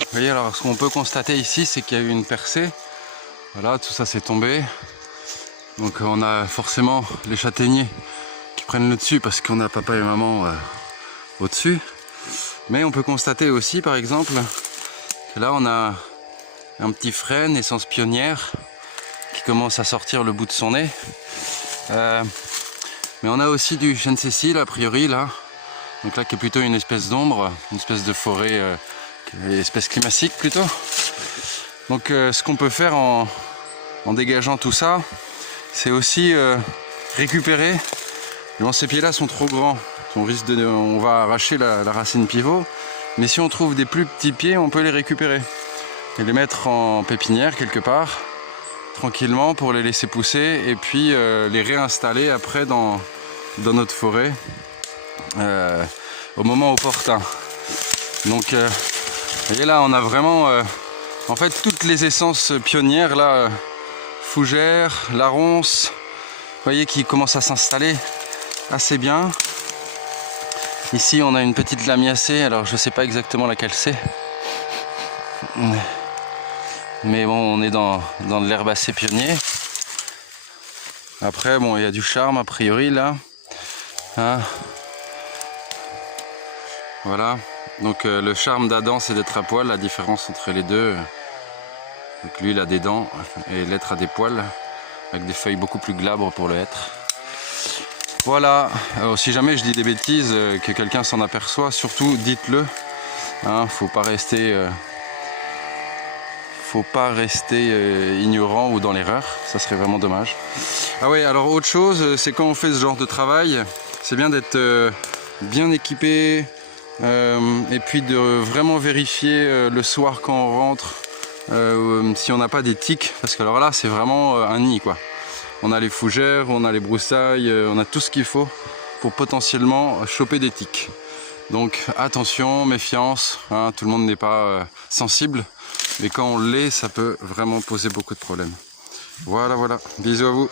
Vous voyez, alors ce qu'on peut constater ici, c'est qu'il y a eu une percée. Voilà, tout ça s'est tombé. Donc on a forcément les châtaigniers qui prennent le dessus parce qu'on a papa et maman au-dessus. Mais on peut constater aussi, par exemple, que là on a un petit frêne, essence pionnière, qui commence à sortir le bout de son nez. Mais on a aussi du chêne Cécile, a priori, là. Donc là, qui est plutôt une espèce d'ombre, une espèce de forêt, espèce climatique plutôt. Donc ce qu'on peut faire en dégageant tout ça, c'est aussi récupérer. Bon, ces pieds-là sont trop grands, on va arracher la racine pivot. Mais si on trouve des plus petits pieds, on peut les récupérer et les mettre en pépinière quelque part, tranquillement, pour les laisser pousser et puis les réinstaller après dans notre forêt au moment opportun. Donc vous voyez là, on a vraiment en fait toutes les essences pionnières là, fougère, la ronce, vous voyez, qui commence à s'installer assez bien. Ici on a une petite lamiacée, alors je sais pas exactement laquelle c'est, mais bon, on est dans de l'herbacée pionnier. Après bon, il y a du charme a priori là, hein. Voilà, donc le charme d'Adam c'est d'être à poil, la différence entre les deux. Donc lui il a des dents et l'être a des poils, avec des feuilles beaucoup plus glabres pour le hêtre. Voilà, alors, si jamais je dis des bêtises, que quelqu'un s'en aperçoit, surtout dites-le, hein, faut pas rester ignorant ou dans l'erreur, ça serait vraiment dommage. Ah oui, alors autre chose, c'est quand on fait ce genre de travail, c'est bien d'être bien équipé, et puis de vraiment vérifier le soir quand on rentre si on n'a pas des tiques, parce que alors là c'est vraiment un nid quoi. On a les fougères, on a les broussailles, on a tout ce qu'il faut pour potentiellement choper des tiques. Donc attention, méfiance, hein, tout le monde n'est pas sensible, mais quand on l'est, ça peut vraiment poser beaucoup de problèmes. Voilà, bisous à vous.